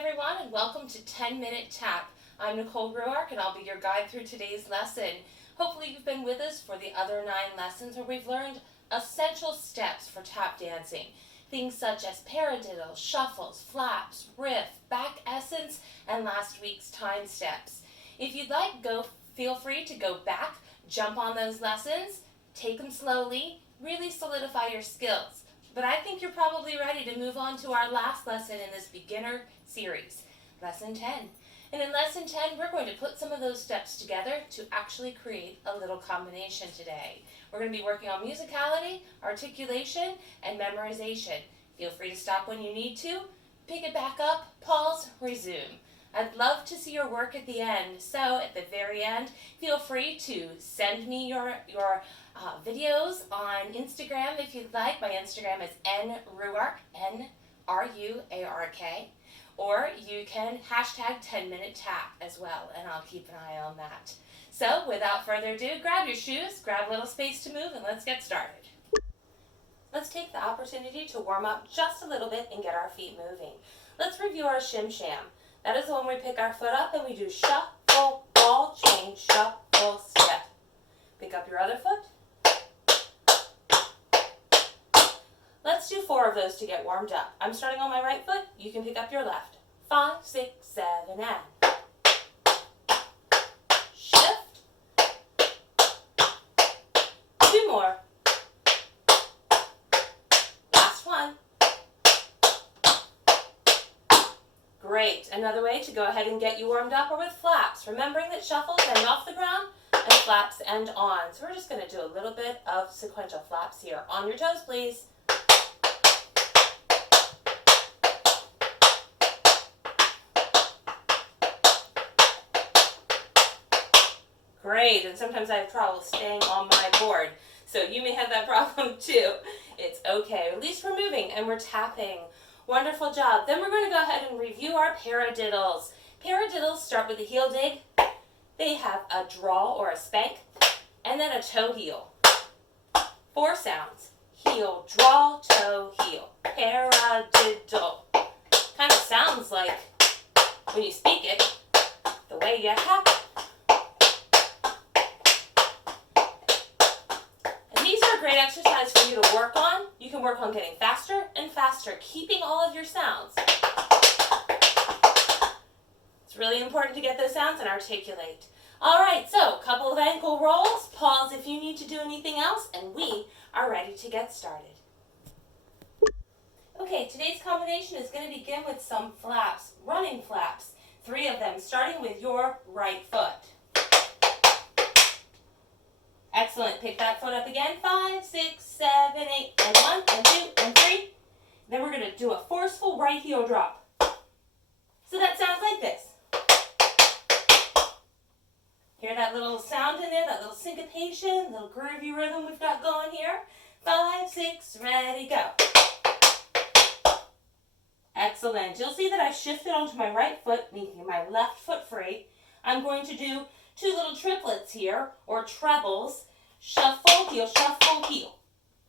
everyone, and welcome to 10-Minute Tap. I'm Nicole Ruark, and I'll be your guide through today's lesson. Hopefully you've been with us for the other 9 lessons where we've learned essential steps for tap dancing. Things such as paradiddles, shuffles, flaps, riff, back essence, and last week's time steps. If you'd like, feel free to go back, jump on those lessons, take them slowly, really solidify your skills. But I think you're probably ready to move on to our last lesson in this beginner series, Lesson 10. And in Lesson 10, we're going to put some of those steps together to actually create a little combination today. We're going to be working on musicality, articulation, and memorization. Feel free to stop when you need to, pick it back up, pause, resume. I'd love to see your work at the end, so at the very end, feel free to send me your videos on Instagram if you'd like. My Instagram is nruark, N-R-U-A-R-K, or you can hashtag 10-Minute Tap as well, and I'll keep an eye on that. So without further ado, grab your shoes, grab a little space to move, and let's get started. Let's take the opportunity to warm up just a little bit and get our feet moving. Let's review our shim sham. That is the one we pick our foot up and we do shuffle, ball, change, shuffle, step. Pick up your other foot. Let's do 4 of those to get warmed up. I'm starting on my right foot. You can pick up your left. 5, 6, 7, and shift. 2 more. Last one. Great. Another way to go ahead and get you warmed up are with flaps. Remembering that shuffles end off the ground and flaps end on. So we're just going to do a little bit of sequential flaps here. On your toes, please. Great. And sometimes I have trouble staying on my board. So you may have that problem too. It's okay. At least we're moving and we're tapping. Wonderful job. Then we're going to go ahead and review our paradiddles. Paradiddles start with a heel dig. They have a draw or a spank, and then a toe heel. 4 sounds. Heel, draw, toe, heel. Paradiddle. Kind of sounds like, when you speak it, the way you tap it. And these are a great exercise for you to work on. You can work on getting faster and faster, keeping all of your sounds. It's really important to get those sounds and articulate. All right, so a couple of ankle rolls. Pause if you need to do anything else, and we are ready to get started. Okay, today's combination is going to begin with some flaps, running flaps. 3 of them, starting with your right foot. Excellent. Pick that foot up again. 5, 6, 7, 8, and 1, and 2, and 3. Then we're going to do a forceful right heel drop. So that sounds like this. Hear that little sound in there, that little syncopation, little groovy rhythm we've got going here. 5, 6, ready, go. Excellent. You'll see that I shifted onto my right foot, making my left foot free. I'm going to do 2 little triplets here, or trebles. Shuffle, heel, shuffle, heel.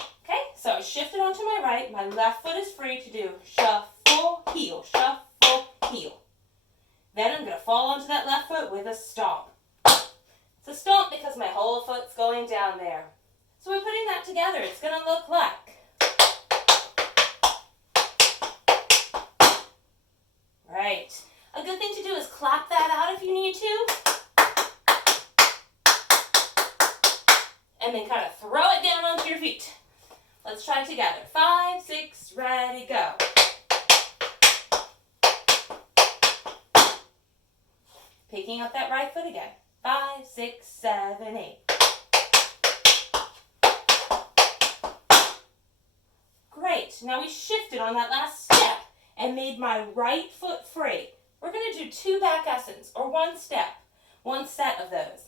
Okay, so I shifted onto my right. My left foot is free to do shuffle, heel, shuffle, heel. Then I'm going to fall onto that left foot with a stomp. It's a stomp because my whole foot's going down there. So we're putting that together. It's going to look like. Right. A good thing to do is clap that out if you need to. And then kind of throw it down onto your feet. Let's try it together. 5, 6, ready, go. Picking up that right foot again. 5, 6, 7, 8. Great. Now we shifted on that last step and made my right foot free. We're going to do 2 back essence, or 1 step. 1 set of those.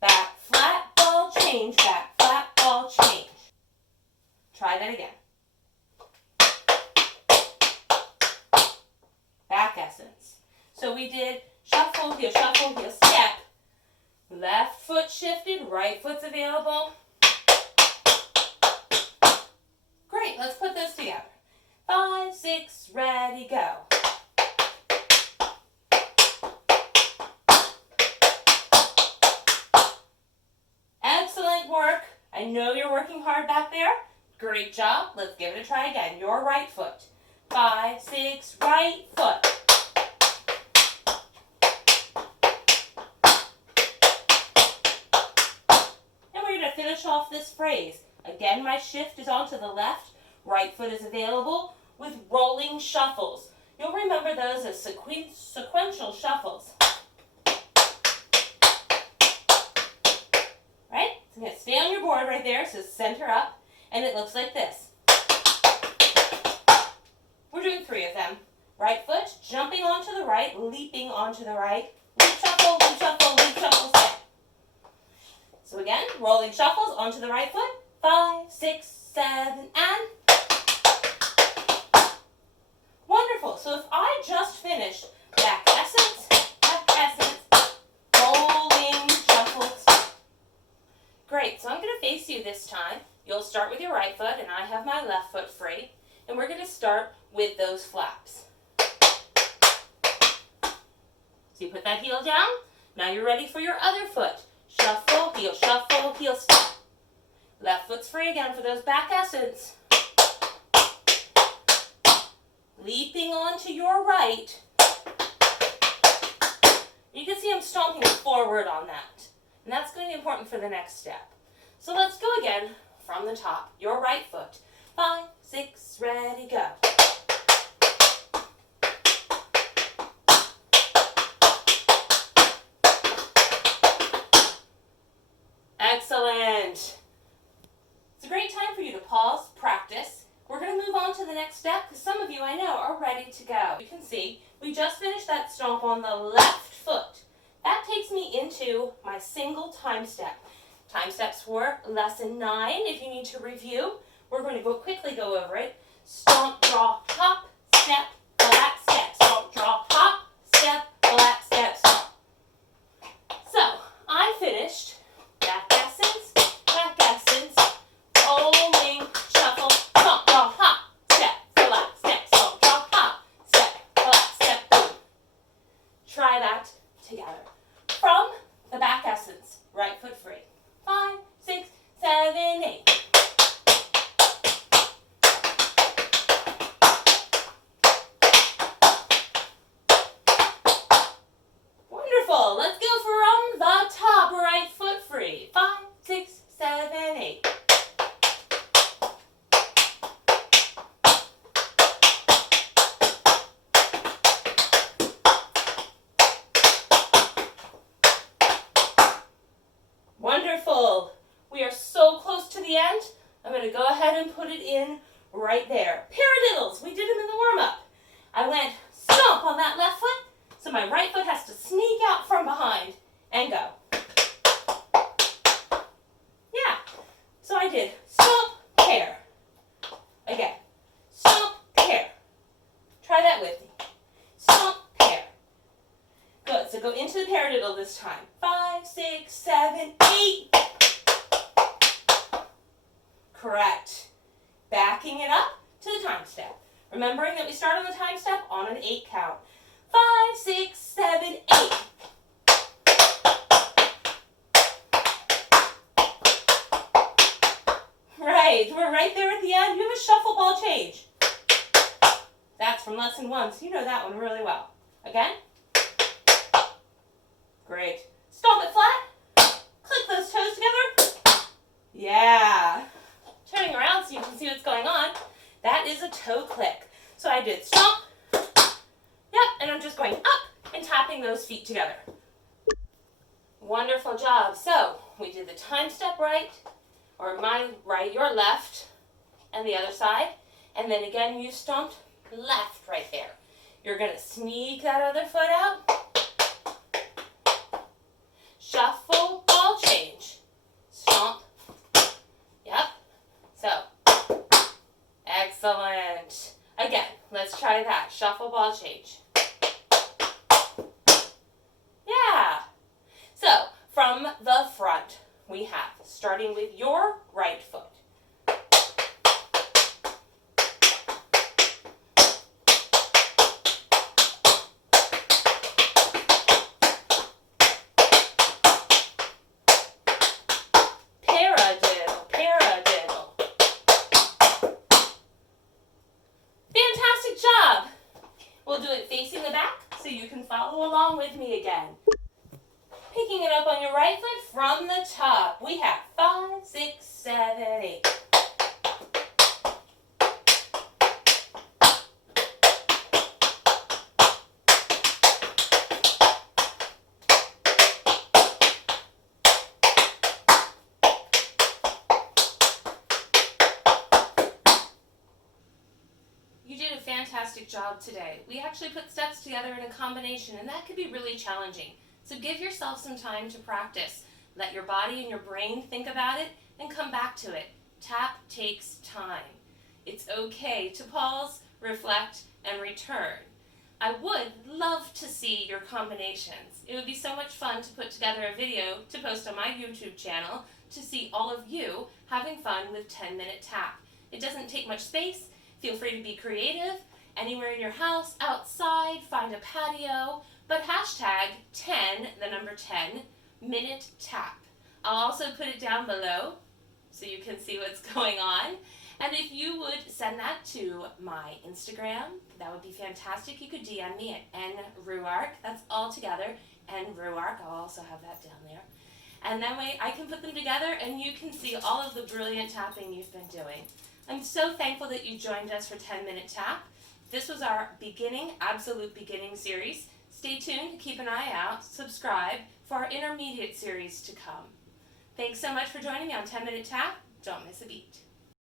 Back, flat, ball, change, back, flat, ball, change. Try that again. Back essence. So we did shuffle, heel, step. Left foot shifted, right foot's available. Great, let's put those together. 5, 6, ready, go. I know you're working hard back there. Great job. Let's give it a try again. Your right foot. 5, 6, right foot. And we're going to finish off this phrase. Again, my shift is onto the left. Right foot is available with rolling shuffles. You'll remember those as sequential shuffles. Right? So I'm going to stay on your board right there, so center up, and it looks like this. We're doing 3 of them. Right foot, jumping onto the right, leaping onto the right. Leap, shuffle, step. So again, rolling shuffles onto the right foot. 5, 6, 7, and wonderful. So if I just finished back essence, rolling shuffles. Great. So I'm going to face you this time. You'll start with your right foot, and I have my left foot free. And we're going to start with those flaps. So you put that heel down. Now you're ready for your other foot. Shuffle, heel, step. Left foot's free again for those back essence. Leaping onto your right. You can see I'm stomping forward on that. And that's going to be important for the next step. So let's go again from the top. Your right foot. 5, 6, ready, go. Excellent. It's a great time for you to pause, practice. We're going to move on to the next step because some of you I know are ready to go. You can see we just finished that stomp on the left foot. That takes me into my single time step. Time steps for lesson 9 if you need to review. We're going to quickly go over it. Stomp, draw, hop, step, flat, step. Stomp, draw, hop, step, flat, step, stomp. So I finished back essence, rolling, shuffle, stomp, draw, hop, step, flat, step, stomp, draw, hop, step, flat, step, boom. Try that together. From the back essence, right foot free. 5, 6, 7, 8. Wonderful. Let's go from the top, right foot free. 5, 6, 7, 8. Wonderful. We are so close to the end. I'm going to go ahead and put it in right there. Paradiddles. We did them in the warm-up. I went stomp on that left foot, so my right foot has to sneak out from behind and go. Yeah. So I did stomp, pair. Again. Stomp, pair. Try that with me. Stomp, pair. Good. So go into the paradiddle this time. 5, 6, 7, 8. Correct. Backing it up to the time step. Remembering that we start on the time step on an 8 count. 5, 6, 7, 8. Right, we're right there at the end. You have a shuffle ball change. That's from lesson 1, so you know that one really well. Again. Great. Stomp it flat. Click those toes together. Yeah. Turning around so you can see what's going on. That is a toe click. So I did stomp. Yep, and I'm just going up and tapping those feet together. Wonderful job. So we did the time step right, or my right, your left, and the other side. And then again, you stomped left right there. You're going to sneak that other foot out. Shuffle, ball change. Stomp. Yep. So, excellent. Again, let's try that. Shuffle, ball change. Yeah. So, from the front, we have, starting with your right foot. Paradiddle, We'll do it facing the back so you can follow along with me again. Picking it up on your right foot from the top. We have 5, 6, 7, 8. You did a fantastic job today. We actually put steps together in a combination, and that could be really challenging. So give yourself some time to practice. Let your body and your brain think about it and come back to it. Tap takes time. It's okay to pause, reflect, and return. I would love to see your combinations. It would be so much fun to put together a video to post on my YouTube channel to see all of you having fun with 10-minute tap. It doesn't take much space. Feel free to be creative. Anywhere in your house, outside, find a patio, but hashtag 10, the number 10, minute tap. I'll also put it down below so you can see what's going on. And if you would send that to my Instagram, that would be fantastic. You could DM me at nruark. That's all together, nruark. I'll also have that down there. And that way I can put them together and you can see all of the brilliant tapping you've been doing. I'm so thankful that you joined us for 10-Minute Tap. This was our beginning, absolute beginning series. Stay tuned, keep an eye out, subscribe for our intermediate series to come. Thanks so much for joining me on 10-Minute Tap. Don't miss a beat.